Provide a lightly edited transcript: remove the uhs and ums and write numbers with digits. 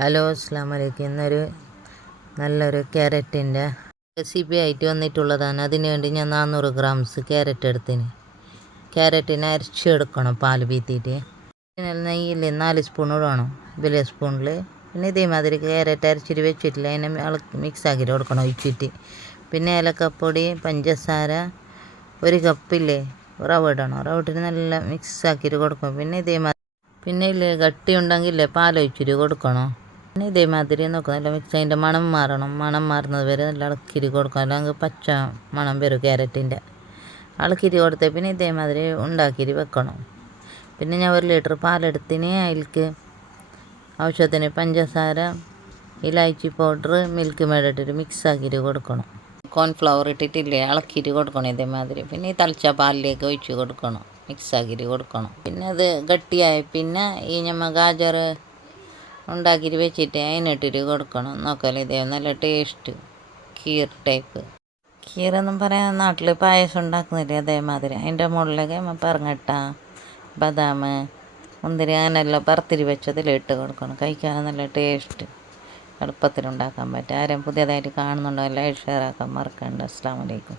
Hello അസ്സാം വലൈക്കും. ഇന്നൊരു നല്ലൊരു ക്യാരറ്റിൻ്റെ റെസിപ്പി ആയിട്ട് വന്നിട്ടുള്ളതാണ്. അതിന് വേണ്ടി ഞാൻ 400 ഗ്രാംസ് ക്യാരറ്റ് എടുത്തിന്. ക്യാരറ്റിനെ അരച്ചെടുക്കണം പാൽ പീത്തിയിട്ട്. പിന്നെ നെയ്യിൽ 4 സ്പൂൺ ഇടണം, വലിയ സ്പൂണിൽ. പിന്നെ ഇതേമാതിരി ക്യാരറ്റ് അരച്ചിട്ട് വെച്ചിട്ടില്ല, അതിനെ മിക്സ് ആക്കിയിട്ട് കൊടുക്കണം ഒഴിച്ചിട്ട്. പിന്നെ ഏലക്കപ്പൊടി, പഞ്ചസാര, 1 കപ്പില്ലേ റവ ഇടണം. റവ ഇട്ടിട്ട് നല്ല മിക്സ് ആക്കിയിട്ട് കൊടുക്കണം. പിന്നെ ഇതേമാതിരി കട്ടി ഉണ്ടെങ്കിൽ പാലൊഴിച്ചിട്ട് കൊടുക്കണം. പിന്നെ ഇതേമാതിരി നോക്കുക, നല്ല മിക്സ്. അതിൻ്റെ മണം മാറണം. മണം മാറുന്നത് വരെ നല്ല ഇളക്കിരി കൊടുക്കണം, അല്ലെങ്കിൽ പച്ച മണം വരും ക്യാരറ്റിൻ്റെ. ഇളക്കിരി കൊടുത്ത് പിന്നെ ഇതേമാതിരി ഉണ്ടാക്കിയിട്ട് വെക്കണം. പിന്നെ ഞാൻ 1 ലിറ്റർ പാലെടുത്തിന്. അതിലേക്ക് ആവശ്യത്തിന് പഞ്ചസാര, ഇലാച്ചി പൗഡർ, മിൽക്ക് മേഡ് ഇട്ടിട്ട് മിക്സ് ആക്കിയിട്ട് കൊടുക്കണം. കോൺഫ്ലവർ ഇട്ടിട്ടില്ലേ ഇളക്കിയിട്ട് കൊടുക്കണം ഇതേമാതിരി. പിന്നെ ഈ തിളച്ച പാലിലേക്ക് ഒഴിച്ച് കൊടുക്കണം, മിക്സ് ആക്കിയിട്ട് കൊടുക്കണം. പിന്നെ അത് ഗട്ടിയായി പിന്നെ ഈ ഞമ്മ ഗാജർ ഉണ്ടാക്കിയിട്ട് വെച്ചിട്ട് അതിനിട്ടിട്ട് കൊടുക്കണം. നോക്കാമല്ലോ, ഇതേ നല്ല ടേസ്റ്റ് കീർ ടൈപ്പ്. കീറെന്നും പറയാൻ നാട്ടിൽ പായസം ഉണ്ടാക്കുന്നില്ലേ, അതേമാതിരി. അതിൻ്റെ മുകളിലേക്ക് പറങ്ങട്ട, ബദാം, മുന്തിരി അങ്ങനെല്ലാം പറത്തിരി വെച്ചതിലിട്ട് കൊടുക്കണം. കഴിക്കാൻ നല്ല ടേസ്റ്റ്, എളുപ്പത്തിലുണ്ടാക്കാൻ പറ്റും. ആരും പുതിയതായിട്ട് കാണുന്നുണ്ടോ, എല്ലാം ഷെയർ ആക്കാൻ മറക്കണ്ട. അസ്സലാമു അലൈക്കും.